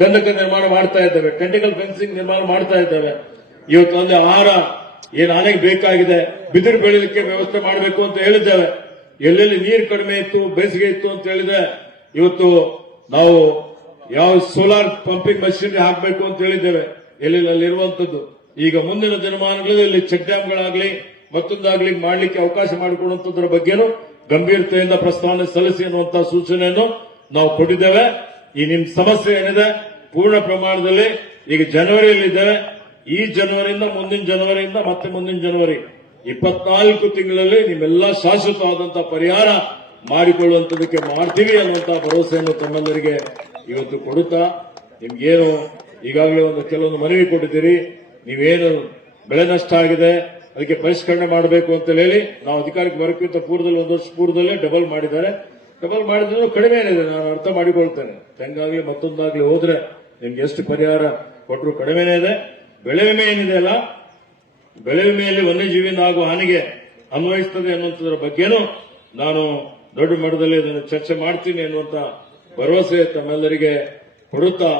ಕಂದಕ ನಿರ್ಮಾಣ ಮಾಡ್ತಾ ಇದ್ದೇವೆ, ಟೆಂಟಿಕಲ್ ಫೆನ್ಸಿಂಗ್ ನಿರ್ಮಾಣ ಮಾಡ್ತಾ ಇದ್ದೇವೆ. ಇವತ್ತು ಅಲ್ಲಿ ಆಹಾರ ಏನು ಆನೆಗೆ ಬೇಕಾಗಿದೆ, ಬಿದಿರು ಬೆಳೀಲಿಕ್ಕೆ ವ್ಯವಸ್ಥೆ ಮಾಡಬೇಕು ಅಂತ ಹೇಳಿದ್ದೇವೆ. ಎಲ್ಲೆಲ್ಲಿ ನೀರು ಕಡಿಮೆ ಇತ್ತು, ಬೇಸಿಗೆ ಇತ್ತು ಅಂತ ಹೇಳಿದೆ, ಇವತ್ತು ನಾವು ಯಾವ ಸೋಲಾರ್ ಪಂಪಿಂಗ್ ಮಷಿನರಿ ಹಾಕಬೇಕು ಅಂತ ಹೇಳಿದ್ದೇವೆ ಎಲ್ಲೆಲ್ಲಿ ಅಲ್ಲಿರುವಂತದ್ದು. ಈಗ ಮುಂದಿನ ದಿನಮಾನಗಳಲ್ಲಿ ಇಲ್ಲಿ ಚೆಕ್ ಡ್ಯಾಂಗಳಾಗ್ಲಿ ಮತ್ತೊಂದಾಗ್ಲಿ ಮಾಡ್ಲಿಕ್ಕೆ ಅವಕಾಶ ಮಾಡಿಕೊಡುವಂತದ್ರ ಬಗ್ಗೆನೂ ಗಂಭೀರತೆಯಿಂದ ಪ್ರಸ್ತಾವನೆ ಸಲ್ಲಿಸಿ ಅನ್ನುವಂತಹ ಸೂಚನೆಯನ್ನು ನಾವು ಕೊಟ್ಟಿದ್ದೇವೆ. ಈ ನಿಮ್ ಸಮಸ್ಯೆ ಏನಿದೆ ಪೂರ್ಣ ಪ್ರಮಾಣದಲ್ಲಿ ಈಗ ಜನವರಿಯಲ್ಲಿದ್ದೇವೆ. ಈ ಜನವರಿಯಿಂದ ಮುಂದಿನ ಜನವರಿಯಿಂದ ಮತ್ತೆ ಮುಂದಿನ ಜನವರಿ 24 ತಿಂಗಳಲ್ಲಿ ನಿಮ್ಮೆಲ್ಲ ಶಾಶ್ವತವಾದಂತಹ ಪರಿಹಾರ ಮಾಡಿಕೊಳ್ಳುವಂತದಕ್ಕೆ ಮಾಡ್ತೀವಿ ಅನ್ನುವಂತಹ ಭರವಸೆಯನ್ನು ತಮ್ಮೆಲ್ಲರಿಗೆ ಇವತ್ತು ಕೊಡುತ್ತಾ, ನಿಮ್ಗೇನು ಈಗಾಗಲೇ ಕೆಲವೊಂದು ಮನವಿ ಕೊಟ್ಟಿದ್ದೀರಿ, ನೀವೇನು ಬೆಳೆ ನಷ್ಟ ಆಗಿದೆ ಅದಕ್ಕೆ ಪರಿಷ್ಕರಣೆ ಮಾಡಬೇಕು ಅಂತ ಹೇಳಿ ನಾವು ಅಧಿಕಾರಕ್ಕೆ ಬರೋಕ್ಕಿಂತ ಪೂರ್ವದಲ್ಲಿ 1 ವರ್ಷ ಪೂರ್ವದಲ್ಲೇ ಡಬಲ್ ಮಾಡಿದ್ದಾರೆ. ಡಬಲ್ ಮಾಡಿದ್ರು ಕಡಿಮೆ ಏನಿದೆ, ನಾನು ಅರ್ಥ ಮಾಡಿಕೊಳ್ತೇನೆ. ತೆಂಗಾಗ್ಲಿ ಮತ್ತೊಂದಾಗ್ಲಿ ಹೋದ್ರೆ ನಿಮ್ಗೆ ಎಷ್ಟು ಪರಿಹಾರ ಕೊಟ್ಟರು ಕಡಿಮೆನೇ ಇದೆ. ಬೆಳೆ ವಿಮೆ ಏನಿದೆ ಅಲ್ಲ, ಬೆಳೆ ವಿಮೆಯಲ್ಲಿ ವನ್ಯಜೀವಿಯಿಂದ ಆಗುವ ಹಾನಿಗೆ ಅನ್ವಯಿಸುತ್ತದೆ ಅನ್ನುವಂಥದ್ರ ಬಗ್ಗೆನೂ ನಾನು ದೊಡ್ಡ ಮಟ್ಟದಲ್ಲಿ ಅದನ್ನು ಚರ್ಚೆ ಮಾಡ್ತೀನಿ ಅನ್ನುವಂತ ಭರವಸೆ ತಮ್ಮೆಲ್ಲರಿಗೆ ಕೊಡುತ್ತಾ